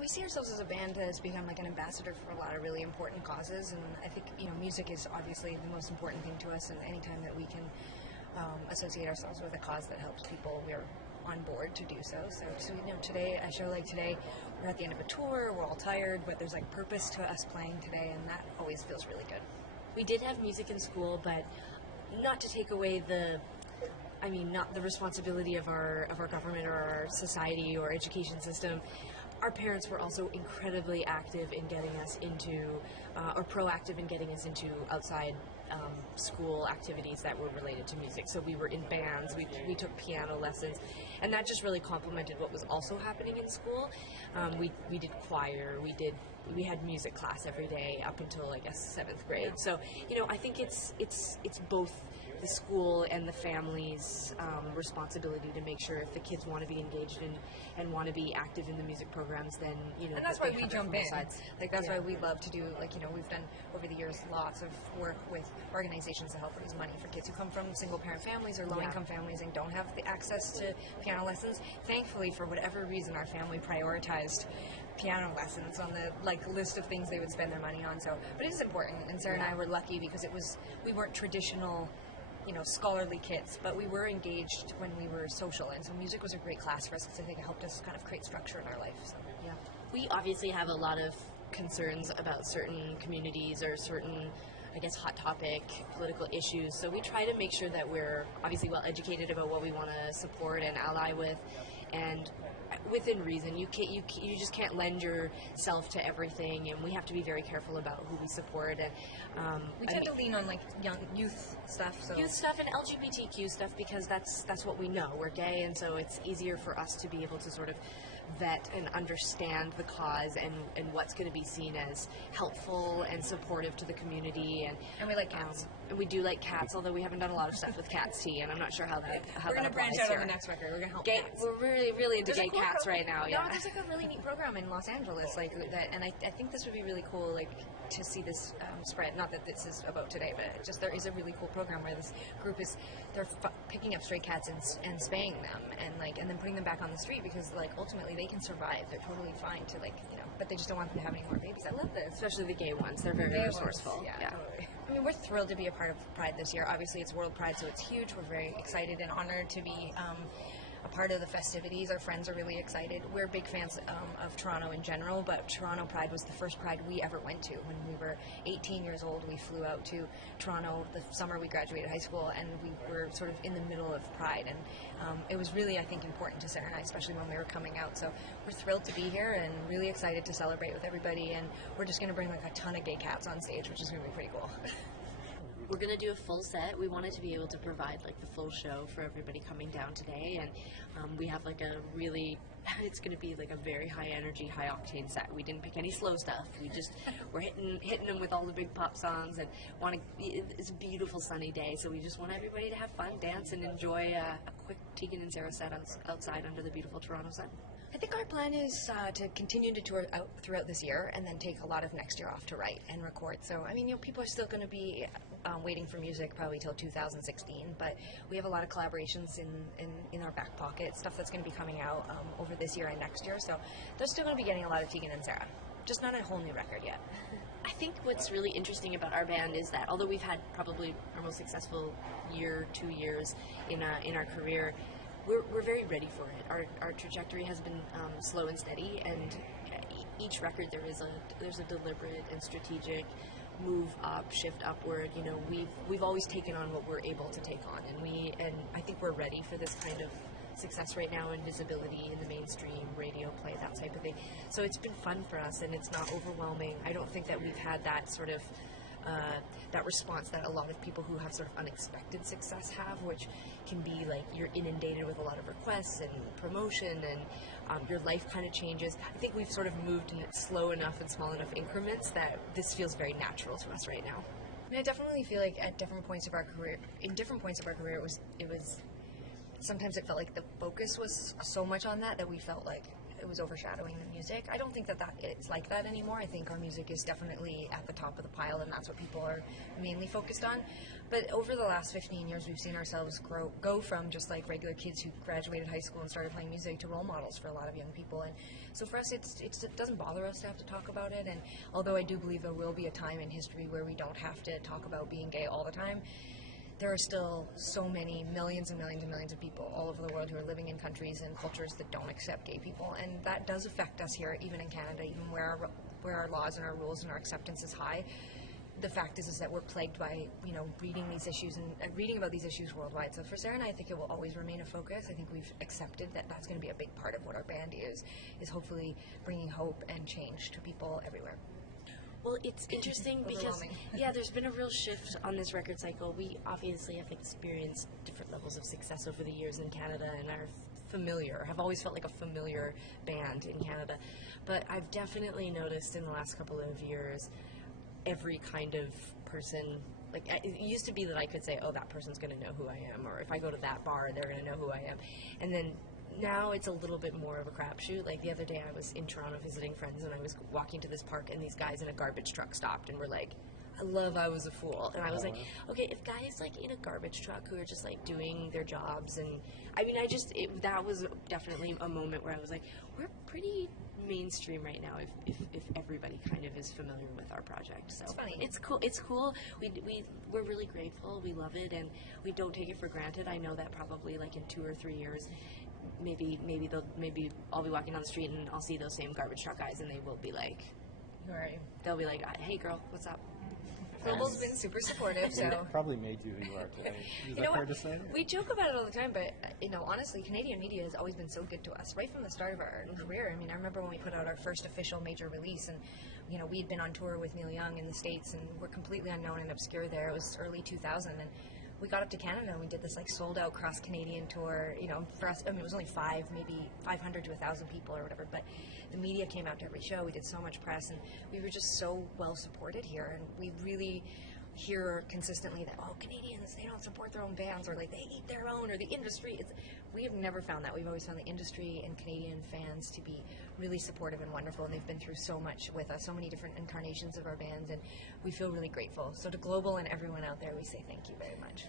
we see ourselves as a band that has become like an ambassador for a lot of really important causes, and I think music is obviously the most important thing to us. And anytime that we can associate ourselves with a cause that helps people, we're on board to do so. So today, I feel like today we're at the end of a tour. We're all tired, but there's like purpose to us playing today, and that always feels really good. We did have music in school, but not to take away not the responsibility of our government or our society or education system. Our parents were also incredibly active in getting us into, or proactive in getting us into outside school activities that were related to music. So we were in bands, we took piano lessons, and that just really complemented what was also happening in school. We did choir, we had music class every day up until I guess 7th grade. So I think it's both the school and the family's responsibility to make sure if the kids want to be engaged in and want to be active in the music programs, then and that's why we jump in. Like that's why we love to do we've done over the years lots of work with organizations to help raise money for kids who come from single parent families or low income families and don't have the access to piano lessons. Thankfully, for whatever reason, our family prioritized piano lessons on the list of things they would spend their money on. So, but it is important, and Sarah and I were lucky because we weren't traditional scholarly kids, but we were engaged when we were social, and so music was a great class for us because I think it helped us kind of create structure in our life. So yeah, we obviously have a lot of concerns about certain communities or certain, I guess, hot topic political issues, so we try to make sure that we're obviously well educated about what we want to support and ally with, and within reason. You just can't lend yourself to everything, and we have to be very careful about who we support. And we tend to lean on young youth stuff, youth stuff and LGBTQ stuff because that's what we know. We're gay, and so it's easier for us to be able to sort of vet and understand the cause and what's going to be seen as helpful and supportive to the community. And we like cats. And we do like cats, although we haven't done a lot of stuff with cats, and I'm not sure how that We're going to branch out here. on the next record. We're going to help gay, cats. We're really into gay cats right now. No, there's a really neat program in Los Angeles that, and I think this would be really cool to see this spread. Not that this is about today, but just there is a really cool program where this group they're picking up stray cats and spaying them and then putting them back on the street because ultimately they can survive. They're totally fine to but they just don't want them to have any more babies. I love this, especially the gay ones. They're very resourceful. Yeah. Totally. I mean, we're thrilled to be a part of Pride this year. Obviously, it's World Pride, so it's huge. We're very excited and honored to be a part of the festivities. Our friends are really excited. We're big fans of Toronto in general, but Toronto Pride was the first Pride we ever went to. When we were 18 years old, we flew out to Toronto the summer we graduated high school, and we were sort of in the middle of Pride, and it was really, I think, important to Sarah and I, especially when we were coming out. So we're thrilled to be here and really excited to celebrate with everybody, and we're just going to bring a ton of gay cats on stage, which is going to be pretty cool. We're going to do a full set. We wanted to be able to provide the full show for everybody coming down today, and we have it's going to be a very high energy, high octane set. We didn't pick any slow stuff. We're hitting them with all the big pop songs, and it's a beautiful sunny day, so we just want everybody to have fun, dance, and enjoy a quick Tegan and Sara set outside under the beautiful Toronto sun. I think our plan is to continue to tour out throughout this year and then take a lot of next year off to write and record. So, people are still going to be waiting for music probably till 2016, but we have a lot of collaborations in our back pocket, stuff that's going to be coming out over this year and next year. So they're still going to be getting a lot of Tegan and Sara, just not a whole new record yet. I think what's really interesting about our band is that although we've had probably our most successful 2 years in our career, we're very ready for it. Our trajectory has been slow and steady, and each record there's a deliberate and strategic move up, shift upward. We've always taken on what we're able to take on, and I think we're ready for this kind of success right now and visibility in the mainstream, radio play, that type of thing. So it's been fun for us, and it's not overwhelming. I don't think that we've had that sort of that response that a lot of people who have sort of unexpected success have, which can be you're inundated with a lot of requests and promotion, and your life kind of changes. I think we've sort of moved in slow enough and small enough increments that this feels very natural to us right now. I definitely feel like at different points of our career, it was sometimes it felt like the focus was so much on that we felt like it was overshadowing the music. I don't think that it's like that anymore. I think our music is definitely at the top of the pile, and that's what people are mainly focused on. But over the last 15 years, we've seen ourselves go from just like regular kids who graduated high school and started playing music to role models for a lot of young people. And so for us, it doesn't bother us to have to talk about it. And although I do believe there will be a time in history where we don't have to talk about being gay all the time, there are still so many millions and millions and millions of people all over the world who are living in countries and cultures that don't accept gay people, and that does affect us here, even in Canada, even where our laws and our rules and our acceptance is high. The fact is that we're plagued by, reading these issues and reading about these issues worldwide. So for Sara and I think it will always remain a focus. I think we've accepted that that's going to be a big part of what our band is hopefully bringing hope and change to people everywhere. Well, it's interesting because, there's been a real shift on this record cycle. We obviously have experienced different levels of success over the years in Canada and have always felt like a familiar band in Canada. But I've definitely noticed in the last couple of years, every kind of person, like it used to be that I could say, oh, that person's going to know who I am, or if I go to that bar, they're going to know who I am. And then now it's a little bit more of a crapshoot. Like the other day I was in Toronto visiting friends and I was walking to this park and these guys in a garbage truck stopped and were like, I was a fool. And I was like, okay, if guys like in a garbage truck who are just like doing their jobs, and I mean, that was definitely a moment where I was like, we're pretty mainstream right now if everybody kind of is familiar with our project. So it's funny. It's cool. We're really grateful. We love it, and we don't take it for granted. I know that probably like in 2 or 3 years, maybe I'll be walking down the street and I'll see those same garbage truck guys, and they will be like, right. They'll be like, hey girl, what's up? Global's been super supportive, so It probably made you who you are today. Is that fair to say? We joke about it all the time, but honestly, Canadian media has always been so good to us right from the start of our career. I mean, I remember when we put out our first official major release, and we'd been on tour with Neil Young in the States, and we're completely unknown and obscure there. It was early 2000, and we got up to Canada and we did this like sold out cross Canadian tour. For us, I mean, it was only 500 to 1,000 people or whatever, but the media came out to every show. We did so much press, and we were just so well supported here, and we really hear consistently that, Canadians, they don't support their own bands, or like they eat their own, or the industry. We have never found that. We've always found the industry and Canadian fans to be really supportive and wonderful, and they've been through so much with us, so many different incarnations of our bands, and we feel really grateful. So to Global and everyone out there, we say thank you very much.